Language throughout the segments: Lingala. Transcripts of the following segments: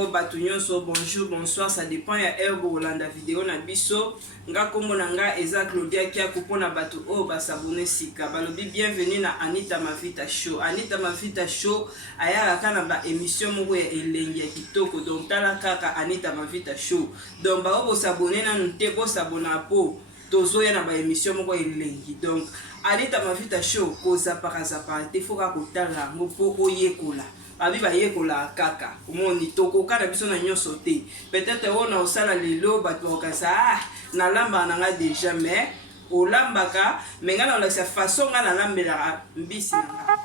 Hello, Batunyoso, bonjour, bonsoir, ça dépend ya heure bolanda vidéo na biso. Nga kombo na nga eza Claudia kia kupona batu o basabone sika. Balobi bienvenue na Anita Mavita Show. Anita Mavita Show ayala kana ba émission moko ya elengi ya kitoko. Donc tala kaka Anita Mavita Show. Donc ba o sabone na nte bo sabona po. Tozo ya na ba émission moko ya elengi. Donc Anita Mavita Show koza parazapa te foka kotala mpo oyekola. Abi ba yekola kaka omoni tokoka na biso na nyonso te peut-être on a osala lelo bato okasa na lamba na nga déjà mais olambaka mais nga na la façon nga na lambela mbisi na nga.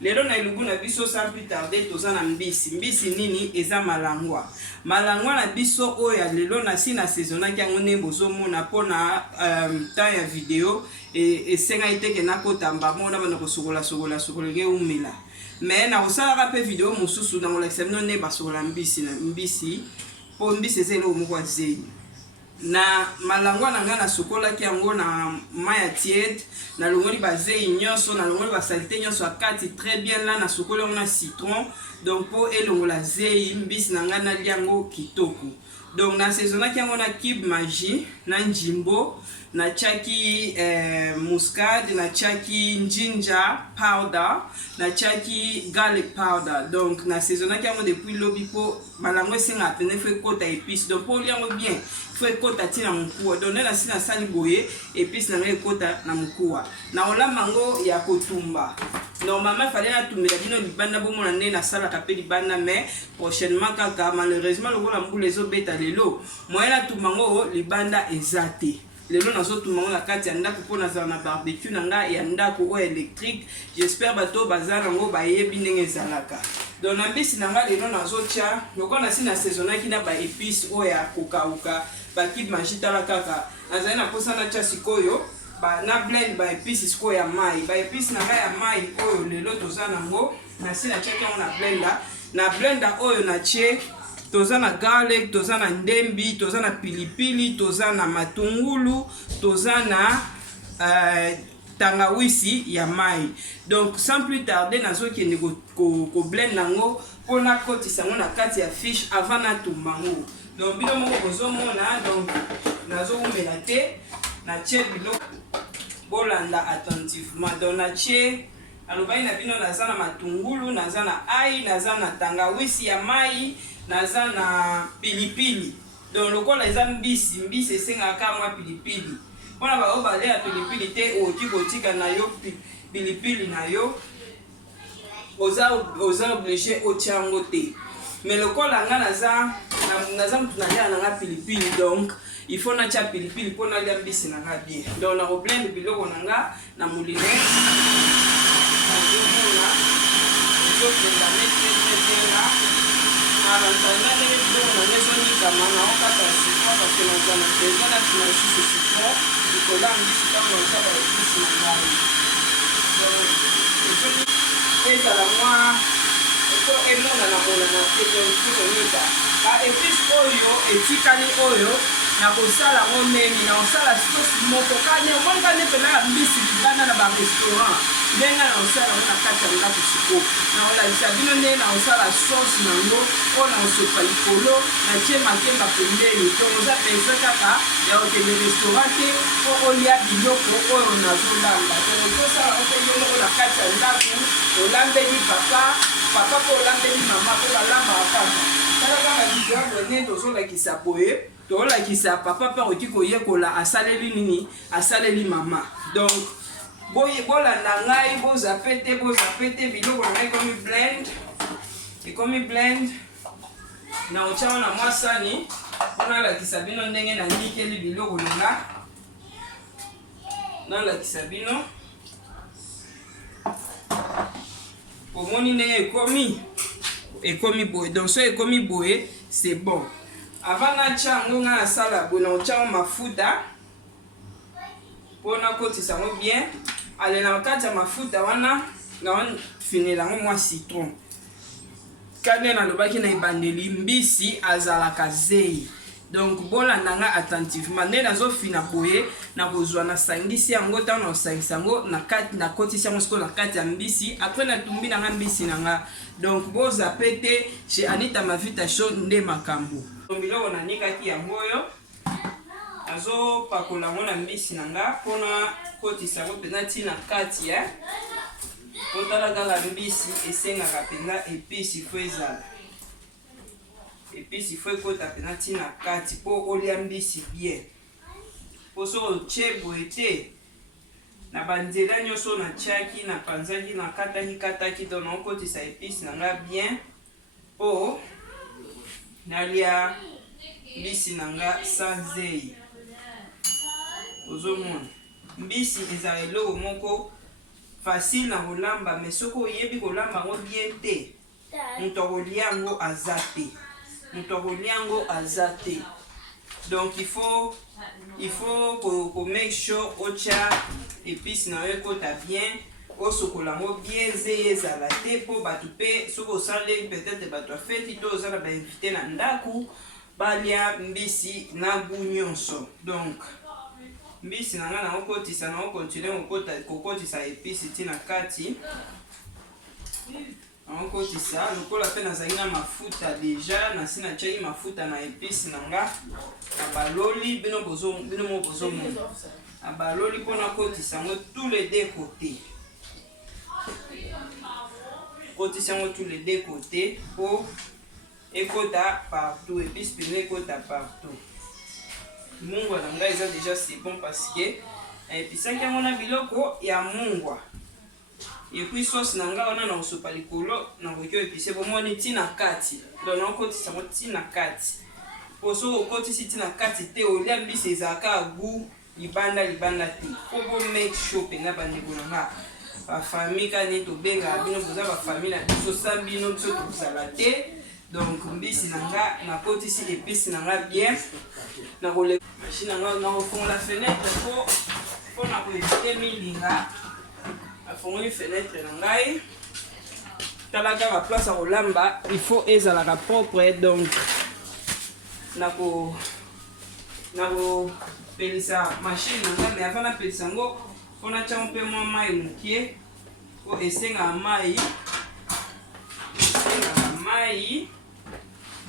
Lelo na ilugu na biso sans plus tarder toza na mbisi. Mbisi nini eza malangwa. Malangwa na biso oya lelo na si na saisonna ki yango ne bozomona pona temps ya video esenga iteke na kotamba mona bana kosokola sokolenge umela. Mais na osala pe video mosusu na ngolakisa bino ne basokola mbisi na mbisi po mbisi ezelo moko zeni. Na malangwa na nga na sokola ki yango na maya tiède na longoli bazei nyonso na longoli ba salite nyonso akati très bien là na sokola on a citron donc po elongola zei mbisi na nga na liango kitoko. Donc na saisonna ki yango na cube magie na njimbo na chaki muscade na chaki ginger powder na chaki garlic powder. Donc na saisonna ki yango depuis lobi po malangwa esenga pene fe kota épice donc po liango bien faut kota tina mukua donner na sina sali boye épice na ngai kota na mukua na olamba ngo ya kotumba. Normalement fallait na tumela bino libanda bomo na nde na sala kapé libanda mais prochainement kaka malheureusement le la mboule ezo beta lelo moyena tumango libanda ezate lelo nazo tumango na kati ya ndako pona za na barbecue na nga ya ndako o électrique. J'espère bato bazana ngo bayebi ndenge ezalaka. Donc na mbisi na nga lelo nazo tia lokona si na saisonna ki na ba épice o ya kokauka ba kib majita la kaka nazali na posa na tia sikoyo ba na blend ba épice sikoyo ya mai ba épice na nga ya mai oyo lelo toza nango na si na tia na blender oyo na tie toza na garlic toza na ndembi toza na pilipili toza na matungulu toza na tangawisi ya mai. Donc sans plus tarder nazo kende ko blend nango pona kotisa ngo na kati ya fish avant na tumango. Donc bino moko bozomona donc nazo umela te na tie bilo bolanda attentivement. Donc na tie alobai na bino naza na matungulu naza na ai naza na tangawisi ya mai naza na pilipili. Donc lokola eza mbisi esengaka mwa pilipili pona ba obale ya pilipili te okikotika na yo pilipili na yo oza obligé otiango te. Mais lokola nga naza mtu nalia na nga pilipili donc il faut na tia pilipili pona lia mbisi na nga bien. Donc na blend biloko na nga na mouline na zomona ezoblenda très bien là alantana ndenge biloko na nga ezonikama na okata citron parce que naza na besoin na tina lisusu citron likola mbisi ntango naza ba épice na ngai. Donc ezala mwa eko emonana te tonika ba épice oyo etikali oyo na kosala ngo neni na osala sauce moko kane omonga ne pena ya mbisi libanda na ba restaurant ndenge na osala ngo na kati ya ndako siko na olakisa bino nde na osala sauce nango oyo na osopa likolo na tie makemba pembeni. To oza pensa kaka ya okende restaurant te po olia biloko oyo nazolamba. To ozosala ngo mpe biloko na kati ya ndako olambeli papa po olambeli mama po balambaka kaka tala kaka video nde tozolakisa boye tolakisa papa pe oti koyekola asaleli nini asaleli mama. Donc boye bolanda ngai bozape te biloko na ngai ekomi blend na otia na mwa sani mpona alakisa bino ndenge na nikeli biloko na nga nalakisa bino omoni ndenge ekomi boye. Donc so ekomi boye c'est bon. Avant na tia ngo nga asala boye na otia mafuta pona kotisa ngo bien ale na kati ya mafuta wana na finela ngo mwa citron kane nalobaki na ebandeli mbisi azalaka zei. Donc bolanda nga attentivement nde nazofina boye na kozwa nasangisi yango ntango nasangisi yango nakotisi yango sikoyo na kati ya mbisi apres natumbi na nga mbisi na nga. Donc bozape te chez Anita Mavita Show nde makambo. Biloko nanikaki yango oyo nazopakola yango na mbisi na nga mpona kotisa yango mpenza ntina kati otala kaka mbisi esengaka mpenza episi fo ezala episi fo ekota mpenza ntina kati mpo olia mbisi bien. Mpo so otie boye te na banzela nyonso natiaki napanzaki nakataki to naokotisa episi na nga bien mpo nalia mbisi na nga sans zei. Ozomona mbisi ezala eloko moko facile na kolamba, mais soki oyebi kolamba yango bien te moto akolia yango aza te. Donc il faut ko make sure otia épice na yo ekota bien, osokola yango bien zei ezala te mpo bato mpe soki osali peut-être bato afeti to oza na bainvité na ndako balia mbisi na gu nyonso. Donc mbisi na nga naokotisa naokontinue kokotisa episi ntina kati naokotisa lokola mpe nazali na mafuta deja nasi natiaki mafuta na episi na nga na baloli bino mo bozomona na baloli mpona kotisa yango tous les deux côtés, kotisa yango tous les deux côtés mpo ekota partout episi pene ekota partout. Mungwa na ngai eza déjà c'est bon parce que episaki yango na biloko ya mungwa. Et puis sauce na ngai wana na osopa likolo na koki epise bomoni ntina kati. Donc naokotisa yango ntina kati. Po so okotisi ntina kati te olia mbisi ezalaka goût libanda te. Po bo make sure mpenza bandeko na nga bafamille kani tobengaka bino boza bafamille na biso sa bino biso tozala te. Donc mbisi na nga nakotisi episi na nga bien na koleka machine na nga nakofongola fenêtre mpo na koevite milinga. Nafongoli fenêtre na ngai talaka baplace ya kolamba il faut ezalaka propre. Donc nakopelisa machine na nga mais avant napelisa yango mpo natiango mpe mwa mai mokie po esengaka mai.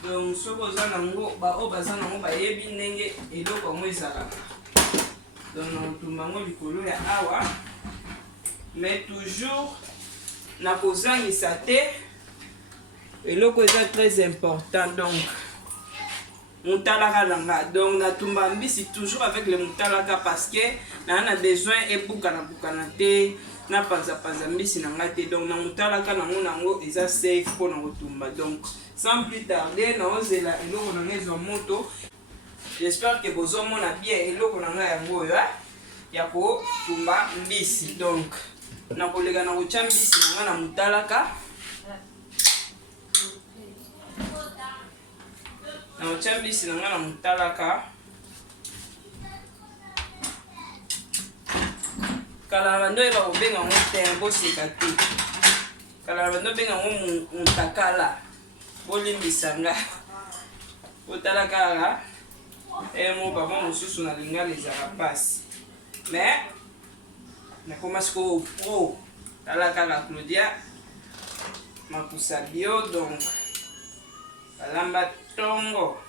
Donc soki oza nango baoyo baza nango bayebi ndenge eloko yango ezalaka. Donc nakotumba yango likolo ya awa mais toujours nakozangisa te eloko eza très important. Donc mutalaka na nga donc natumba mbisi toujours avec le mutalaka parce que na besoin ebukana te na panza mbisi na nga te. Donc na mutalaka nango eza safe mpo na kotumba. Donc sans plus tarder naozela eloko na nga ezwa moto. J'espère que bozomona bien eloko na nga yango oyo ya kotumba mbisi. Donc nakolega na kotia mbisi na nga na mutalaka nakotia mbisi na nga na mutalaka. Kala bando eba kobenga ngo te boseka te. Kala bando benga ngo mutakala bolimbisa nga otala kaka mo papa mosusu nalinga ezala pasi mais nakoma sikoyo pro tala kaka Claudia makusa bio. Donc balamba tongo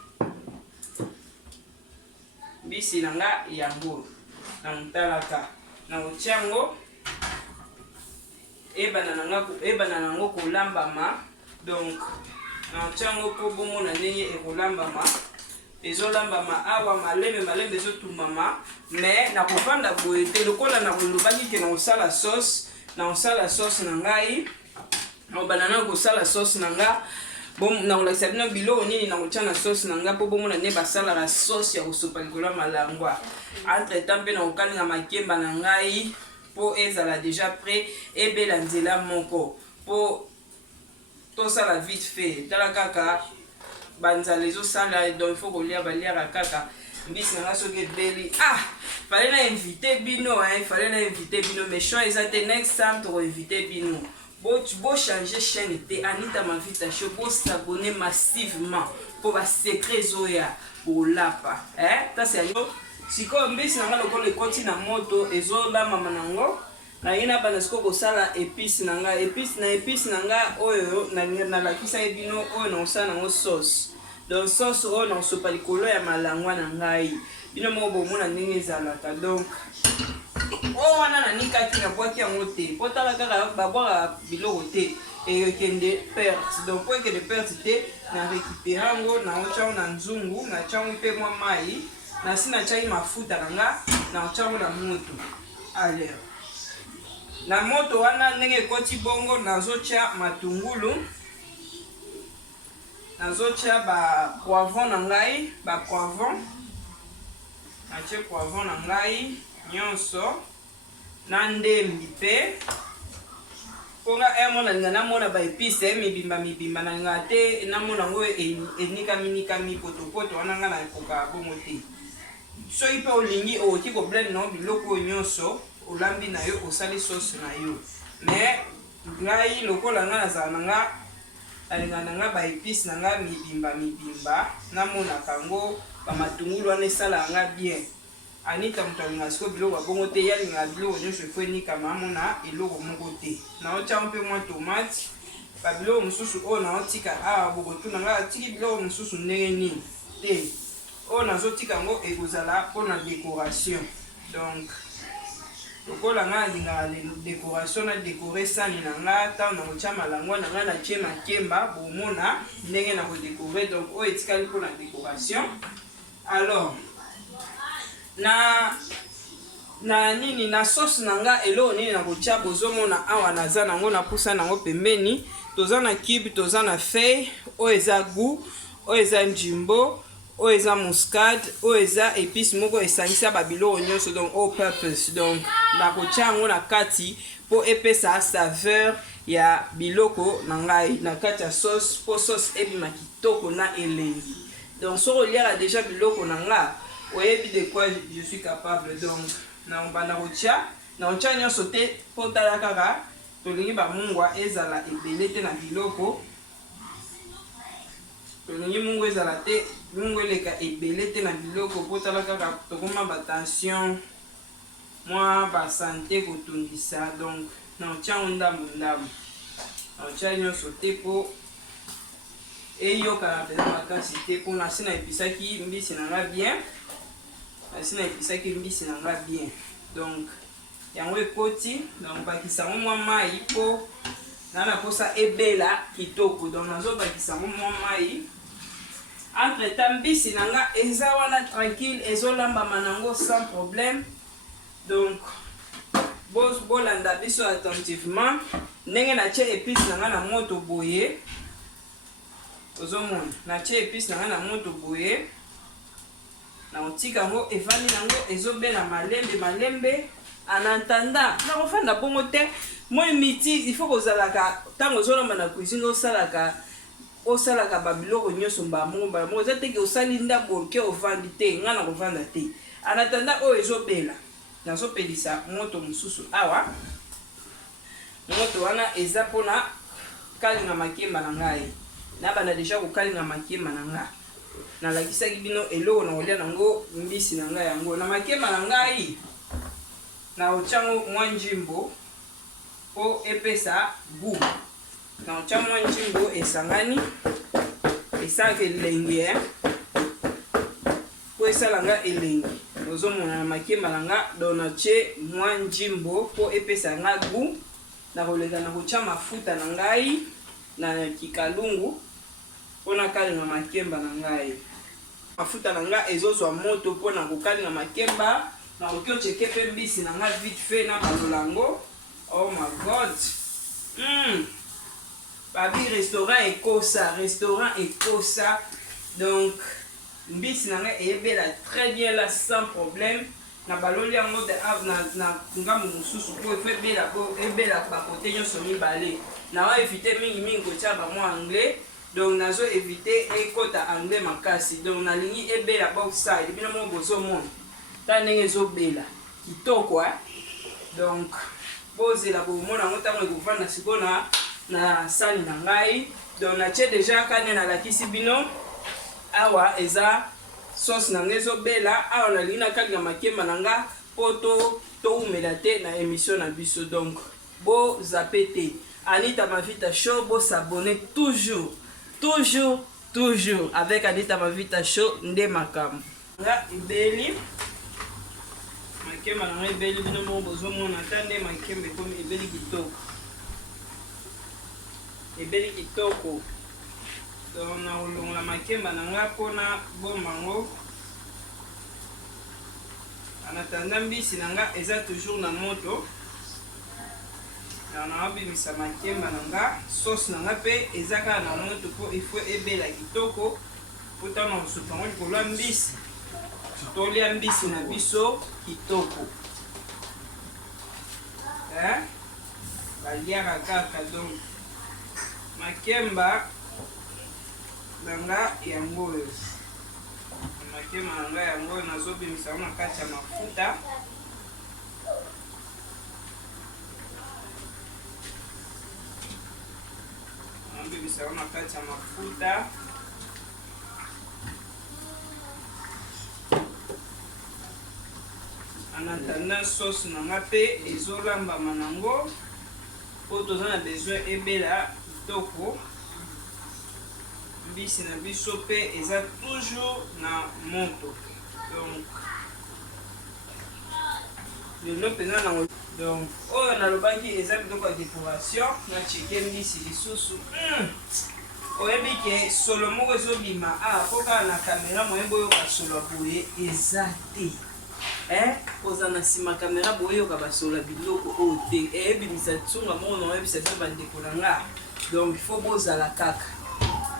mbisi na nga yango na mutalaka na otiango ebana nango kolambama. Donc na otiango mpo bomona ndenge ekolambama ezolambama awa malembe ezotumbama. Mais nakofanda boye te lokola nakolobaki ke naosala sauce na ngai obana na kosala sauce na nga nakolakisa bino biloko nini nakotia na sauce na nga mpo bomona nde basalaka sauce ya kosopa likolo ya malangwa. Entre temps mpe nakokalinga makemba na ngai mpo ezala déjà prêt ebela nzela moko mpo tosala vite fait. Tala kaka banzala ezosala donc il faut kolia baliaka kaka mbisi na nga soki ebeli fallait na invité bino mais choix eza te next time tokoinvite bino Bo changer chaîne te Anita Mavita Show, bo s'abonner massivement pour ba secret zoya pour lapa. Ça c'est yo. Siko mbisi nanga lokolo ekoti na moto ezola mama nango. Na ina bana siko kosala épice nanga épice nanga oyo na lakisa ebino oyo na osala nango sauce. Donc sauce oyo na sopa likolo ya malangwa na ngai. Bino mo bomona ndenge ezalaka. Donc wana na nikaki na bwaki yango te po tala kaka babwaka biloko te ekende perte. Donc po ekende perte te na récupérer yango na otyango na nzungu na tyango mpe mwa mai na si na tyai mafuta nanga na otyango na moto. Allez, na moto wana ndenge ekoti bongo nazotya matungulu, nazotya ba poivron na ngai, ba poivron natye poivron na ngai nyonso na ndembi mpe ponga mona linga namona ba épice mibimba na linga te namona ngo enikami poto wana nga na ekoka bongo te. Soki mpe olingi oti koblende na biloko nyonso olambi na yo osali sauce na yo. Mais ngai lokola nga nazala na nga alinga na nga ba épice na nga mibimba namonaka ngo bamatungulu wana esala nga bien. Anita mutu alinga siko biloko bongo te yalinga biloko nyonso efo enikama amona eloko moko te. Naotya mpe mwa tomate babiloko mosusu oyo naotika awa bokotuna nga atiki biloko mosusu ndenge nini te oyo nazotika yango ekozala mpona décoration. Donc lokola nga alingaka décoration na décore sani na nga ntango na kotya malangwa na nga natye makemba bomona ndenge na kodécore. Donc oyo etikali mpona décoration. Alors na nini na sauce nanga elo nini na kotya bozomona awa naza nango na pusa nango pembeni. Toza na cube, toza na feuille oyo eza goût, oyo eza njimbo, oyo eza muscade, oyo eza épice moko esangisa babiloko nyonso, donc all purpose. Donc na kotya yango na kati po epesa saveur ya biloko na ngai na kati ya sauce po sauce ebima kitoko na elengi. Donc soko oliaka déjà biloko na nga oyebi de quoi je suis capable. Donc na mbanda kotya na otya nyonso te po tala kaka tolingi bamungwa ezala ebele te na biloko. Tolingi mungu ezala te mungu eleka ebele te na biloko po tala kaka tokoma batension mwa basante kotungisa. Donc na otyango ndambo na otya nyonso te po eyokana peza makasi te po nasi na episaki mbisi na nga bien. Asina episaki mbisi na nga bien. Donc yango ekoti donc bakisango mwa mai po nana posa ebela kitoko. Donc nazo bakisango mwa mai entre temps mbisi na nga eza wana tranquille ezolambama nango sans problème. Donc bolanda biso attentivement ndenge natye épice na nga na moto boye ozomona natye épice na nga na moto boye na otika yango evandi nango ezobela malembe en attendant na kofanda bongo te moi miti il faut kozalaka ntango ozolamba na cuisine osalaka babiloko nyonso mbamoko eza teke osali ndambo ke ovandi te nga na kovanda te. En attendant oyo ezobela nazopelisa moto mosusu awa. Moto wana eza mpona kalinga makemba na ngai na banda deja kokalinga makemba na nga nalakisaki bino eloko na kolia nango mbisi na ngai yango. Na makemba na ngai na otyango mwa njimbo po epesa goût. Na otyango mwa njimbo esangani esaka elengi po esala nga elengi. Ozomona na makemba na nga donc natye mwa njimbo po epesa nga goût. Na koleka na kotya mafuta na ngai na kikalungu pona kalinga makemba na ngai. Mafuta na nga ezozwa moto pona kokalinga makemba na okiocheke pe mbisi na nga vite fait na balolango. Oh my god. Babi restaurant ekosa. Donc mbisi na nga ebela très bien là sans problème. Na baloli yango de na ngambo mosusu po ebela bakote nyonso mibale. Na wa éviter mingi kotya bamwa anglais. Donc nazo éviter ekota anglais makasi. Donc nalingi ebela box side bino mo bozomona ta ndenge ezobela kitoko. Donc bozela bomona ngo ntango ekovanda sikoyo na sani na ngai. Donc natie déjà kane nalakisi bino awa eza sauce na ngai ezobela. Awa nalingi nakalinga makemba na nga po toumela te na émission na biso. Donc bozape te. Anita Mavita Show, s'abonner toujours avec Anita Mavita Show nde makam. Nga ibeli makemba na nga ibeli bino mo bozomona tande makemba komi ebeli kitoko. Ebeli kitoko. Donc na olongola makemba na nga pona bombango. Anatanda mbisi na nga eza toujours na moto. Na abimisa makemba na nga sauce na nga pe eza kaka na moto po il faut ebela kitoko po tana kosupa ngo likolo ya mbisi tolia mbisi na biso kitoko. Baliaka kaka. Donc makemba na nga yango oyo. Makemba na nga yango oyo nazobimisa ngo na kati ya mafuta. Nabimisa ngo na kati ya mafuta. Anatanda sauce na nga pe ezolambama nango po toza na besoin ebela kitoko. Mbisi na biso pe eza toujours na moto. Donc lelo mpenza nango. Donc oyo nalobaki eza biloko ya décoration. Na cheke mbisi lisusu oyebi ke solo moko ezobima po kaka na kamera moyembo oyo basolo boye eza te. Oza na nsima kamera boyoka basolo ya biloko oyo te. Ebimisa tsunga moko na oyebisa biso bandeko na nga. Donc il faut bozala kaka.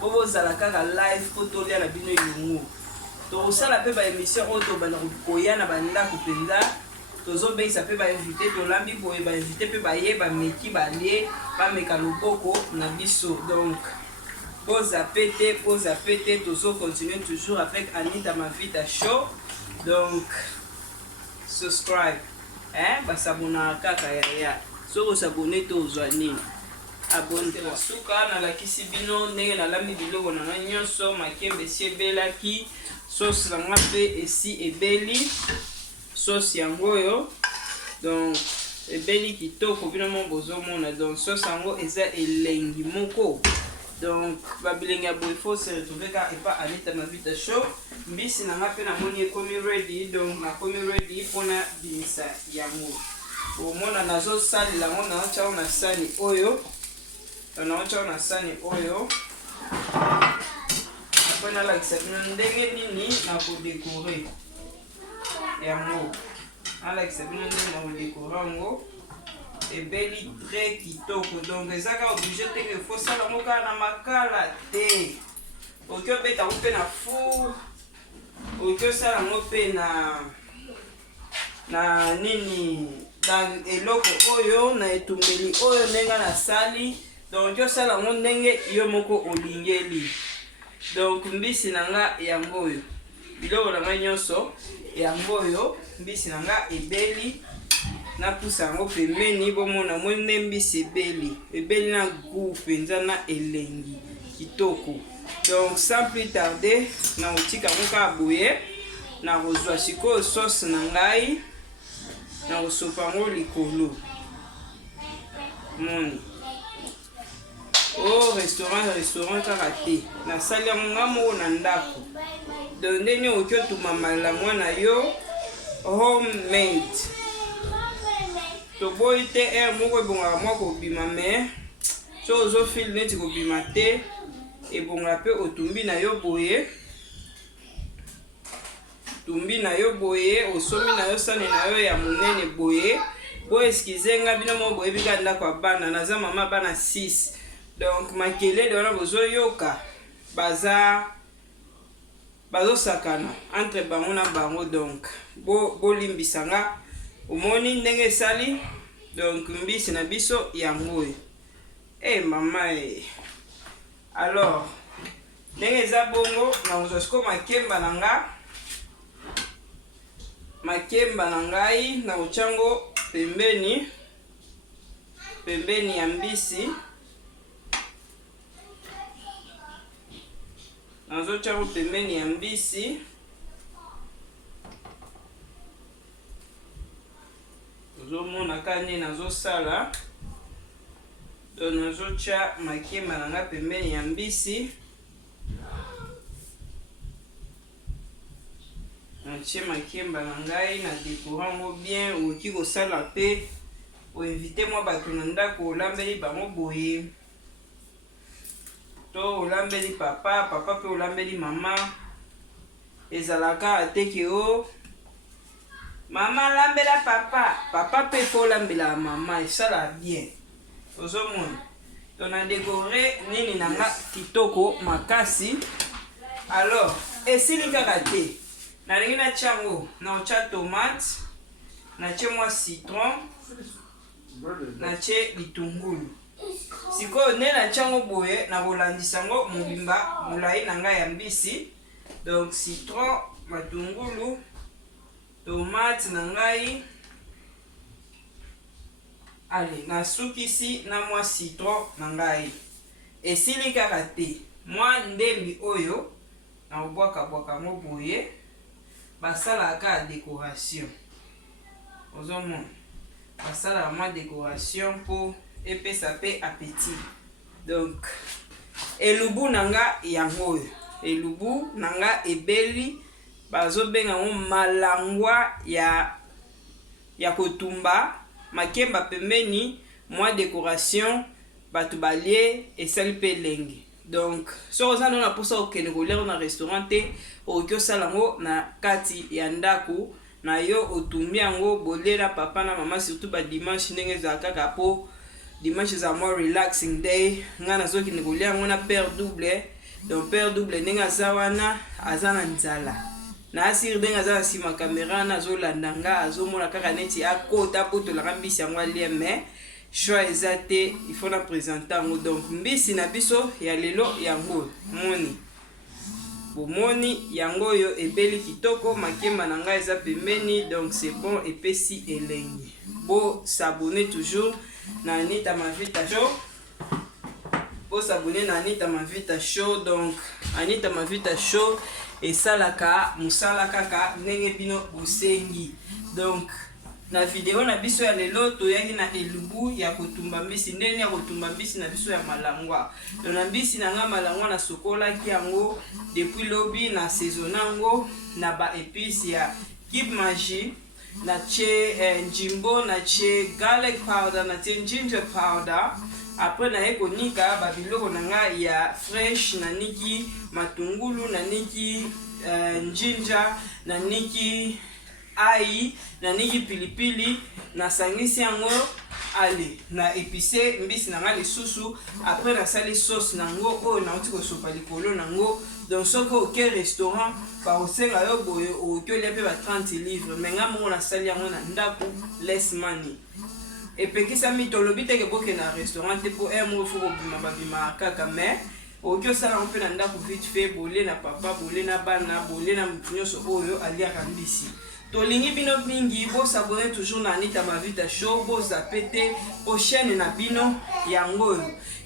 Bozala kaka live po tolia na bino elongo. Tokosala mpe baémission oyo tobanda koya na bandako mpenza. Tozobengisa mpe bainvité tolambi boye bainvité mpe baye bameki balie bameka loboko na biso. Donc bozape te tozocontinue toujours avec Anita Mavita Show. Donc subscribe basabona kaka ya soki osabone to ozwa nini abonne te. Suka nalakisi bino ndenge nalambi biloko na nga nyonso. Makemba esi ebelaki, sauce na nga mpe esi ebeli sauce yango oyo. Donc ebeli kitoko bino mo bozomona. Donc sauce yango eza elengi moko. Donc babilengi ya boye faut se retrouver car epa Anita Mavita Show. Mbisi na nga mpe namoni ekomi ready. Donc nakomi ready mpona bimisa yango. Omona nazosalela yango naotya na sani oyo. Apoi nalakisa bino ndenge nini nakodekore yango. Nalakisa bino ndenge nakodekore yango. Ebeli très kitoko. Donc eza kaka obligé te ke faut sala yango kaka na makala te. Oki obeta yango mpe na four. Oki osala yango mpe na nini na eloko oyo na etumbeli oyo ndenge nasali. Donc oki osala yango ndenge yo moko olingeli. Donc mbisi na nga yango oyo. Biloko na nga nyonso yango oyo. Mbisi na nga ebeli. Napusa yango pembeni bomona mwende mbisi ebeli na goût mpenza na elengi kitoko. Donc sans plus tarder na otika yango kaka boye. Na kozwa sikoyo sauce na ngai na kosopa yango likolo. Moni restaurant kaka te. Nasali yango nga moko na ndako. Donc ndenge oki otuma malamu na yo homemade. Toboyi te air moko ebongaka mwa kobima me so ozofile neti kobima te ebongaka mpe otumbi na yo boye. Tumbi na yo boye osomi na yo sani na yo ya monene boye. Po eskize nga bino mo boye bika ndako ya bana naza mama bana 6. Donc makelele wana bozoyoka bazosakana entre bango na bango. Donc bolimbisa nga omoni ndenge esali. Donc mbisi na biso yango oyo. Mama alors ndenge eza bongo na kozwa siko makemba na ngai na ochango pembeni. pembeni ya mbisi. Nazotia yango pembeni ya mbisi. Ozomona kani nazosala. Donc nazotia makemba na nga pembeni ya mbisi. Natie makemba na ngai na décorer yango bien. Okoki kosala pe oinvite mwa bato na ndako olambeli bango boye. To olambeli papa, papa pe olambeli mama. Ezalaka ateke o mama lambela papa, papa pe po lambela mama, esala bien. Ozomona. To na décorer nini na nga kitoko makasi. Alors, esili kaka te. Nalingi na chango, na ocha tomate, na che mwa citron, na che bitungulu. Siko ne na chango boye na kolandisa ngo mobimba molai na ngai ya mbisi. Donc citron, matungulu, tomate na ngai. Allez, na sukisi na mwa citron na ngai. Esili kaka te. Mwa ndembi oyo na obwaka ngo boye. Basalaka décoration. Ozomona. Basalaka mwa décoration po epesa pe appétit. Donc elubu nanga yango. Elubu nanga ebeli bazobenga ngo malangwa ya kotumba, makemba pembeni, mwa décoration, batu balie esali pe lenge. Donc so ozana na posa okende kolera na restaurant te, okyo salango na kati ya ndako na yo otumbi yango bolela papa na mama, surtout ba dimanche ndenge za kaka po dimanche za more relaxing day. Nga nazoki ndikolia yango na père double. Donc père double ndenge azawana azana nzala. Na asir ndenge azana sima kamera na zolanda nga azomona kaka neti akota poto la mbisi yango alie mais choix ezate il faut na présenter yango. Donc mbisi na biso ya lelo yango moni. Bomoni yango yo ebeli kitoko, makemba na nga eza pembeni, donc c'est bon epesi elengi. Bo s'abonner toujours na Anita Mavita Show. Bo s'abonner na Anita Mavita Show. Donc Anita Mavita Show esalaka musala kaka ndenge bino bosengi. Donc na video na biso ya lelo toyaki na elubu ya kotumba mbisi, ndeni ya kotumba mbisi na biso ya malangwa. Donc na mbisi na nga malangwa na sokola ki yango depuis lobi na saisonango na ba épices ya Kip Magie, na che njimbo, na che garlic powder, na che ginger powder. Après na eko nika ba biloko na nga ya fresh, na niki matungulu, na niki ginger, na niki ai, na niki pilipili, na sangisi yango ale na épicé mbisi na nga lisusu. Après na sali sauce nango oyo na uti ko sopa likolo nango. Donc soko ke restaurant pa osenga yo boye o ke lepe ba 30 livres, mais nga mo na sali yango na ndako less money. Et pekisa mitolobi te ke boke na restaurant te po mo fo bima babima kaka, mais o ke sala on pe na ndako vite fait bolé na papa, bolé na bana, bolé na nyonso oyo aliaka mbisi. Tolingi bino mingi, bo s'abonner toujours na Anita Mavita Show, bo zapete po chaîne na bino yango.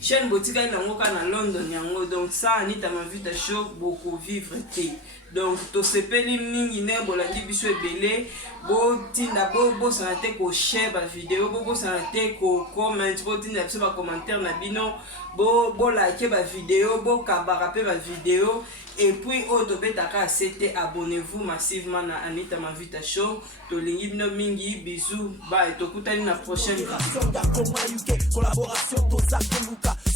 Chaîne botika na ngoka na London yango. Donc ça Anita Mavita Show beaucoup vivre te. Donc to sepeli mingi ne bolandi biso ebele, bo tinda bo sanate ko share ba vidéo, bo sanate ko comment, bo tinda biso ba commentaire na bino, bo like ba vidéo, bo kabara pe ba vidéo. Et puis, abonnez-vous massivement à Anita Mavita Show. Tolingi bino mingi, bisous, bye. Tokutani na prochaine collaboration,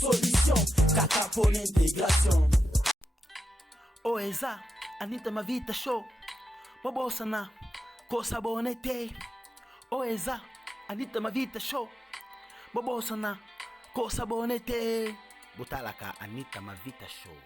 solution, kaka pour l'intégration. Oeza, Anita Mavita Show. Bobosana, ko s'abonner. Oeza, Anita Mavita Show. Bobosana, ko s'abonner. Butalaka Anita Mavita Show.